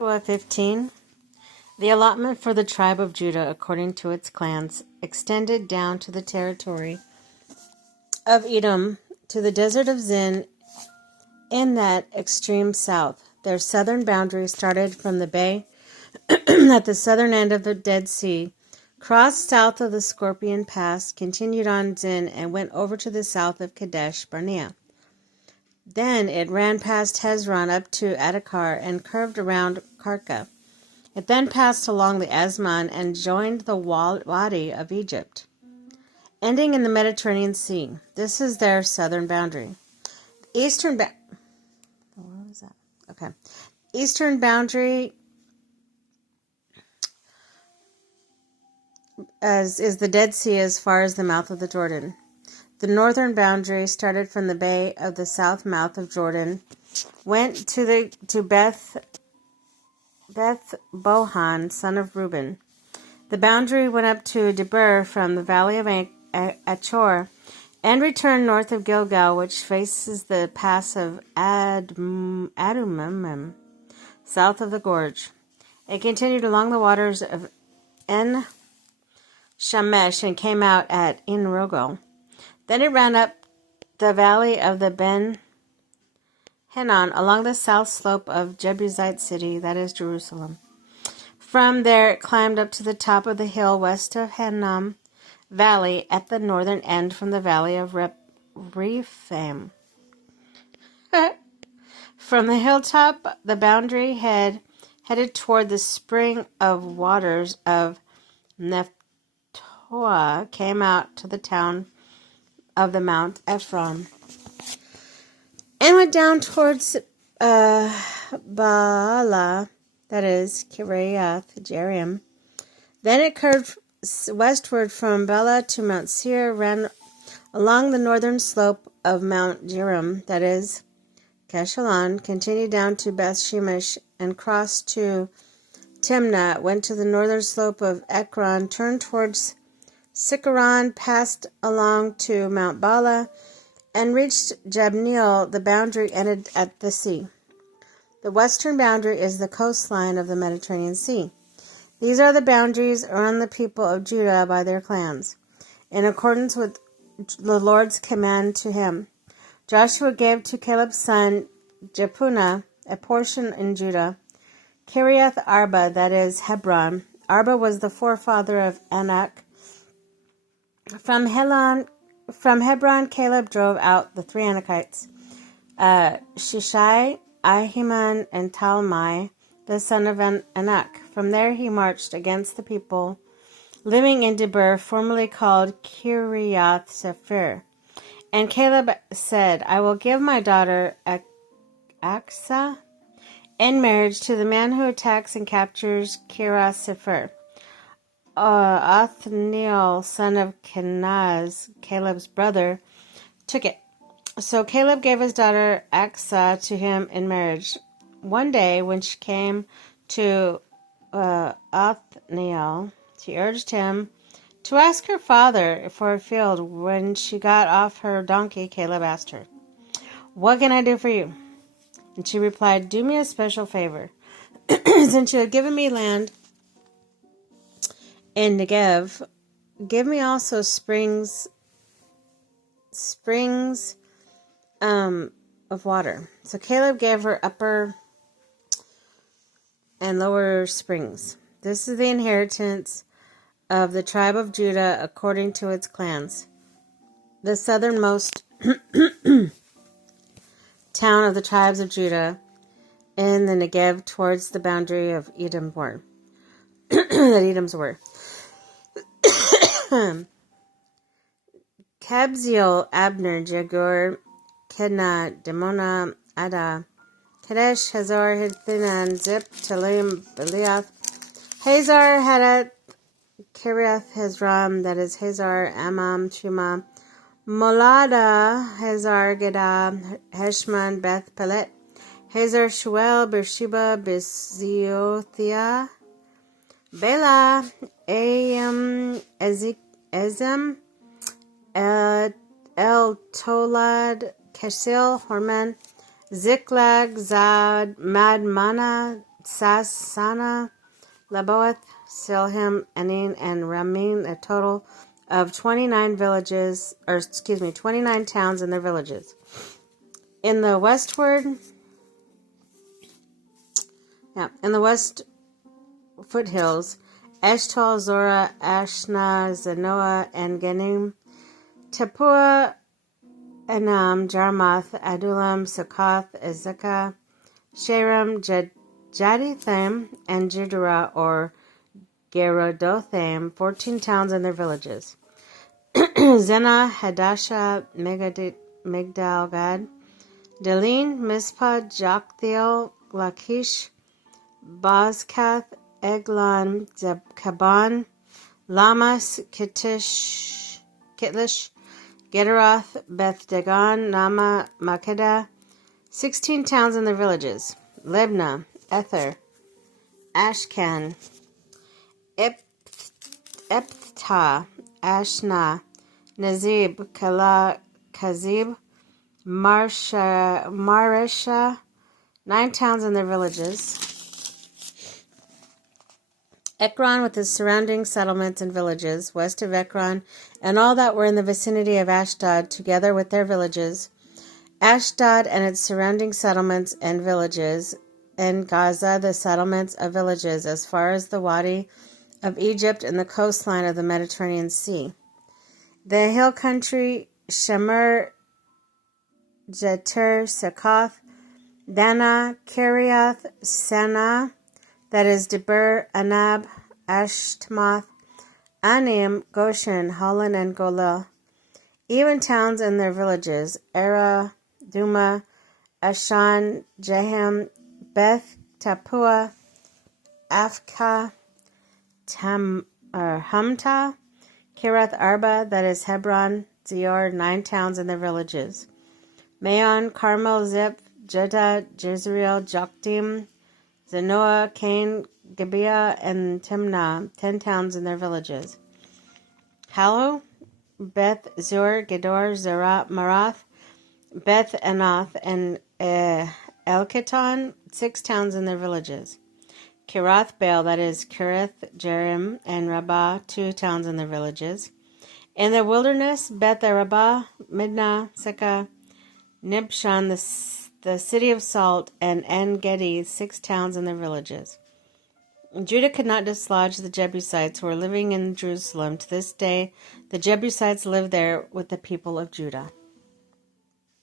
Joshua 15. The allotment for the tribe of Judah according to its clans extended down to the territory of Edom, to the desert of Zin in that extreme south. Their southern boundary started from the bay at the southern end of the Dead Sea, crossed south of the Scorpion Pass, continued on Zin, and went over to the south of Kadesh Barnea. Then it ran past Hezron up to Adakar and curved around Karka. It then passed along the Asman and joined the Wadi of Egypt, ending in the Mediterranean Sea. This is their southern boundary. Eastern boundary is the Dead Sea as far as the mouth of the Jordan. The northern boundary started from the bay of the south mouth of Jordan, went to Beth Bohan, son of Reuben. The boundary went up to Debir from the valley of Achor, and returned north of Gilgal, which faces the pass of Adumim, south of the gorge. It continued along the waters of En Shamesh and came out at En Rogel. Then it ran up the valley of the Ben Hinnon along the south slope of Jebusite city, that is Jerusalem. From there it climbed up to the top of the hill west of Hinnom Valley at the northern end from the valley of Rephaim. From the hilltop, the boundary headed toward the spring of waters of Nephtoah, came out to the town of the Mount Ephron, and went down towards Baalah, that is Kiriath Jearim. Then it curved westward from Bela to Mount Seir, ran along the northern slope of Mount Jearim, that is Keshalon, continued down to Beth Shemesh, and crossed to Timnah, went to the northern slope of Ekron, turned towards Sikaron, passed along to Mount Bala, and reached Jabneel. The boundary ended at the sea. The western boundary is the coastline of the Mediterranean Sea. These are the boundaries around the people of Judah by their clans, in accordance with the Lord's command to him. Joshua gave to Caleb's son Jephunneh a portion in Judah, Kiriath Arba, that is Hebron. Arba was the forefather of Anak. From Hebron, Caleb drove out the three Anakites, Shishai, Ahiman, and Talmai, the son of Anak. From there he marched against the people living in Debir, formerly called Kiriath Sephir. And Caleb said, I will give my daughter Achsah in marriage to the man who attacks and captures Kiriath Sephir. Othniel, son of Kenaz, Caleb's brother, took it. So Caleb gave his daughter Achsah to him in marriage. One day, when she came to Othniel, she urged him to ask her father for a field. When she got off her donkey, Caleb asked her, What can I do for you? And she replied, Do me a special favor. Since you have given me land in Negev, give me also springs of water. So Caleb gave her upper and lower springs. This is the inheritance of the tribe of Judah according to its clans. The southernmost town of the tribes of Judah in the Negev towards the boundary of Edom were. that Edoms were. Kabzeel, Abner, Jagur, Kedna, Dimona, Ada, Kadesh, Hazor, Hithinan, Zip, Talim, Beliath, Hazar, Hadat, Kiriath, Hezram, that is Hazar, Amam, Shema, Molada, Hazar, Geda, Heshman, Beth Pelet, Hazar, Shuel, Beersheba, Beziothia, Bela, Ayam, Ezem, El Tolad, Kesil, Horman, Ziklag, Zad, Madmana, Sasana, Leboeth, Silhim, Enin, and Ramin, a total of 29 29 towns and their villages. In the west foothills, Eshtal, Zora, Ashna, Zanoah, and Genim, Tapua, Enam, Jarmuth, Adullam, Succoth, Azekah, Sharam, Jadithaim, and Judurah, or Gerodothaim, 14 towns and their villages. Zena, Hadasha, Migdalgad, Delin, Mizpah, Joktheel, Lachish, Bozkath, Eglon, Kaban, Lamas, Kitlish, Gederoth, Beth Dagon, Nama, Makeda, 16 towns and their villages. Libnah, Ether, Ashkan, Ephtah, Ashna, Nazib, Kazib, Maresha, 9 towns and their villages. Ekron with its surrounding settlements and villages, west of Ekron, and all that were in the vicinity of Ashdod, together with their villages. Ashdod and its surrounding settlements and villages, and Gaza, the settlements of villages, as far as the Wadi of Egypt and the coastline of the Mediterranean Sea. The hill country, Shemer, Jeter, Succoth, Dana, Kiriath, Sana, that is Debir, Anab, Ashtmoth, Anim, Goshen, Holland, and Golah. Even towns and their villages, Era, Duma, Ashan, Jehem, Beth, Tapua, Afka, Humta, Kirath Arba, that is Hebron, Zior, 9 towns and their villages. Maon, Carmel, Zip, Judah, Jezreel, Joktim, Zanoah, Cain, Gibeah, and Timnah, 10 towns and their villages. Hallo, Beth Zur, Gedor, Zerah, Marath, Beth Anath, and Elkiton, 6 towns and their villages. Kirath Baal, that is Kirith, Jerim, and Rabbah, 2 towns and their villages. In the wilderness, Beth Arabah, Midnah, Sekah, Nibshan, the city of salt, and En-Gedi, 6 towns and their villages. Judah could not dislodge the Jebusites who were living in Jerusalem. To this day, the Jebusites live there with the people of Judah.